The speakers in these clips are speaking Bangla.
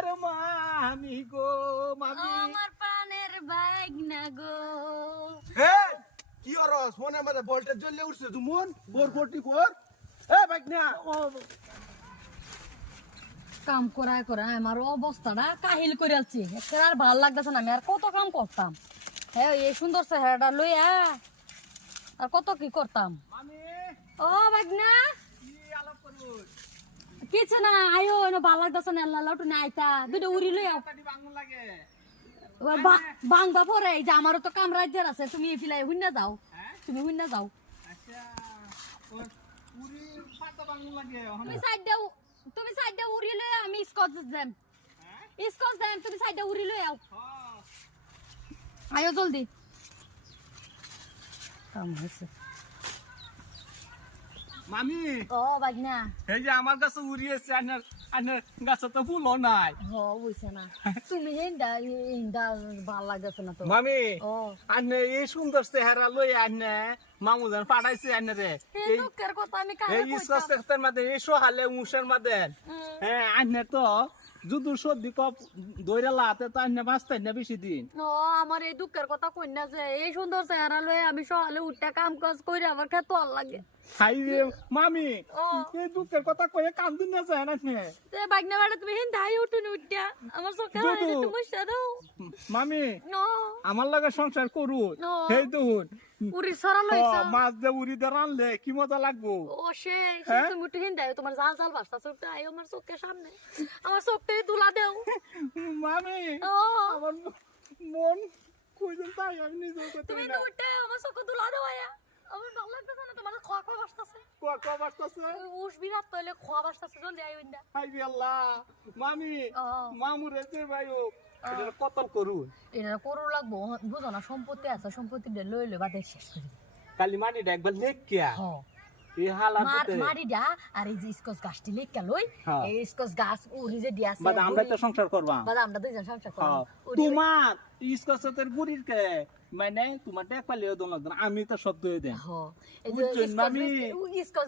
আমার মামি গো মামি। আমার প্রাণের বাইক না গো। হে কি অরস? মনে মধ্যে ভোল্টেজ জ্বলে উঠছে। তুমুন ফোর ফোরটি ফোর এ বাইক না কাম করায় করায় আমার অবস্থাটা কাহিল করে আছি। আর ভালো লাগতেছে না আমি আর কত কাম করতাম। হ্যাঁ এই সুন্দর চেহারাটা লইয়া আর কত কি করতাম? মামি। ও বাগনা। কিছু না আয়ো এনে ভালো লাগতেছে না আল্লাহ লটু না আইতা দুটো উড়ি লাগে। বাংবা পরে এই যে আমারও তো কাম রাজ্যের আছে তুমি এই ফিলাই হুইনা যাও। হ্যাঁ? তুমি হুইনা যাও। আচ্ছা তুমি সাইডে তুমি সাইডে উড়ি লইয়া আমি স্কচ হ্যাঁ? স্কচ দেম তুমি সাইডে উড়ি লইয়া হ্যাঁ। আয়ো জলদি। কাম হয়েছে। মামি। ও বাগনা। এই যে আমার কাছে উড়িয়েছে আনের আনের গাছে তো ফুলও নাই। হ বুঝছে না। তুমি হিন্দা হিন্দা ভালো লাগতেছে না তো। মামি ও। আনে এই সুন্দর চেহারা লই আনে মামুজান পাঠাইছে আনে রে। এই দুঃখের কথা আমি কারে এই এই সোহালে উঁশের মধ্যে হ্যাঁ আনে তো যদু সর্দি কপ দৈরা লাতে তো আনে বাঁচতে না বেশি দিন। ও আমার এই দুঃখের কথা কই না যে এই সুন্দর চেহারা লয়ে আমি সকালে উঠতে কাম কাজ কইরা আবার খেতে ভালো লাগে। খাই রে মামি এই দুঃখের কথা কয়ে কান্দিন না যায় না নে। তে বাগনা বাড়া তুমি হিন্দা আই উঠুন উঠটা আমার যদু। হয় দাও। মামি আমার লাগে সংসার করু। ও। সেই উড়ি সরা লইছ। মাছ দিয়ে উড়ি রানলে কি মজা লাগবো? ও সে হ্যাঁ? তুমি একটু তোমার জাল জাল বাসটা চোখটা আই আমার চোখের সামনে। আমার চোখটা তুলা দেও। মামি আমার মন কইজন তাই আমি তুমি তো উঠে আমার চোখে তুলা দেও আয়া। আমার ভালো লাগতেছে না তোমার খোয়া খোয়া বাসতাছে। কোয়া কোয়া বাসতাছে? উস বিরাট তইলে খোয়া বাসতাছে জলদি আই উইন্দা হাই আল্লাহ। মামি ও। মামুরে ভাই ও এটা কতল করু? এটা করু লাগবো বুঝো না সম্পত্তি আছে সম্পত্তি লই লই বাদে শেষ করে দিই। কালি একবার এই হালা মারিডা আর এই যে স্কচ গাছটি লেখা লই হ্যাঁ। এই স্কচ গাছ উড়ি যে বাদ আমরা তো সংসার করবা আমরা দুইজন সংসার করব তোমার কে? মানে তোমার দেখ পালে দম লাগতো না। আমি তো সব দিয়ে দেন বুঝছেন,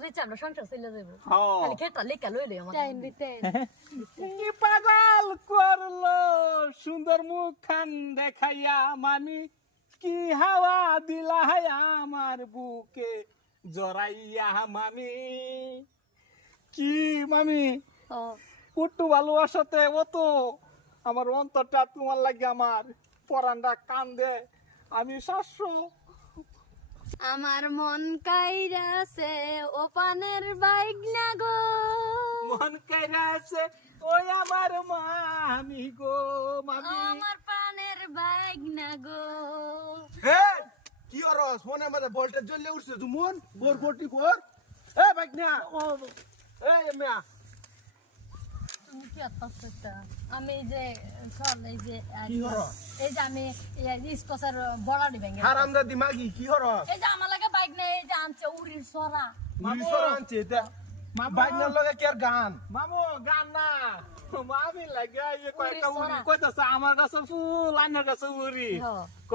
বেচে- আমরা সংসার চলে যাব। হ্যাঁ। খালি খেটা লেখা লই লই আমার টাইম দিতে। কি পাগল করল সুন্দর মুখ খান দেখাইয়া মামি কি হাওয়া দিলা হায় আমার বুকে জড়াইয়া মামি। কি মামি? ও কুট্টু ভালোবাসাতে ও তো আমার অন্তরটা তোমার লাগে আমার পরানটা কান্দে। আমি শাস্ত্র আমার মন কাইরাছে ও পানের বাইক না গো। মন কাইরাছে ওই আমার মামি গো মামি। আমার পানের বাইক না গো। হে কি অরস? মনে মধ্যে ভোল্টেজ জ্বলে উঠছে। তুমুন ফোর ফোরটি ফোর এ বাইক না। ও এ মিয়া। তুমি কি অত্যাচারটা আমি যে চল এই যে এই যে আমি স্কচের বড়া দিবেন হারাম দাদি মাগি কি হরস? এই যে আমার লাগে বাইক নেই এই যে আনছে উড়ির সরা। মামি। সর আনছে এটা বাইক না লগে কি আর গান? মামু গান না। মামি লাগে কয়েকটা উড়ি। উড়ি কইতাছে আমার কাছে ফুল আইনার কাছে উড়ি। ক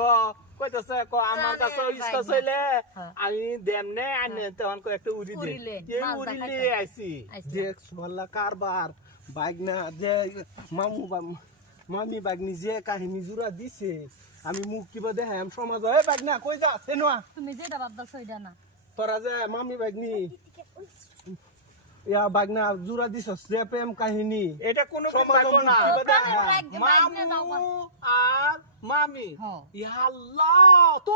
কইতাছে ক আমার কাছে। চলে হ্যাঁ। আমি দেম নে আইনে তখন কো একটা উড়ি দে। উড়িলে, এই উড়িলে। আইছি। আইসা। যে সোলা কারবার। বাইক না যে মামু মামি বাইক যে কাহিনী জোড়া দিছে। আমি মুখ কিবা দেখাই আমি সমাজ হয় বাইক না কই যা সেনুয়া তুমি যেটা ভাবদাস ওইটা না। তোরা যে মামি বাগনি ইয়া বাগনা জোড়া দিছ যে প্রেম কাহিনী। এটা কোনো সমাজ না। দেখা বাইক- বাইক। মামু আর মামি। তো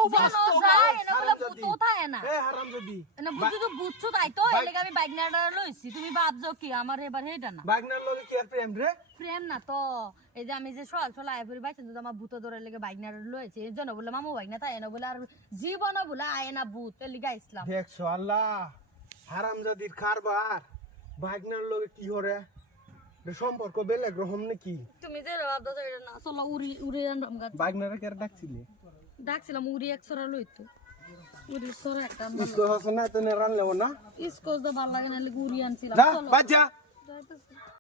যায় এনে বলে বুতো থাকে না এ এনে বুঝছ তো বুঝছ তাই তো এর লাগে আমি লইছি। তুমি ভাবছ কি আমার এবার হেটা না? লগে কি আর প্রেম রে? প্রেম না তো। এই যে আমি যে সকাল সকাল আয় পরি বাইছেন আমার ভূত ধরে লেগে বাইক নিয়ে লইছে। এই জন্য বলে মামু বাইক না তাই এনে বলে আর জীবন বলে আয় না ভূত এর লিগা ইসলাম দেখছ আল্লাহ কারবার বাগনার লগে কি হরে? সম্পর্ক বেলেগ গ্রহম নাকি? তুমি যে ভাবছ এটা না চলো উড়ি উড়ি আনবাম গাছ। বাগনারে কে ডাকছিলে? ডাকছিলাম উড়ি এক সরা লইতো। উড়ি সরা একটা ইসকো হসনা তেনে রান লেব না? ইসকো দা ভালো লাগে না উড়ি আনছিলাম। যা বাজা।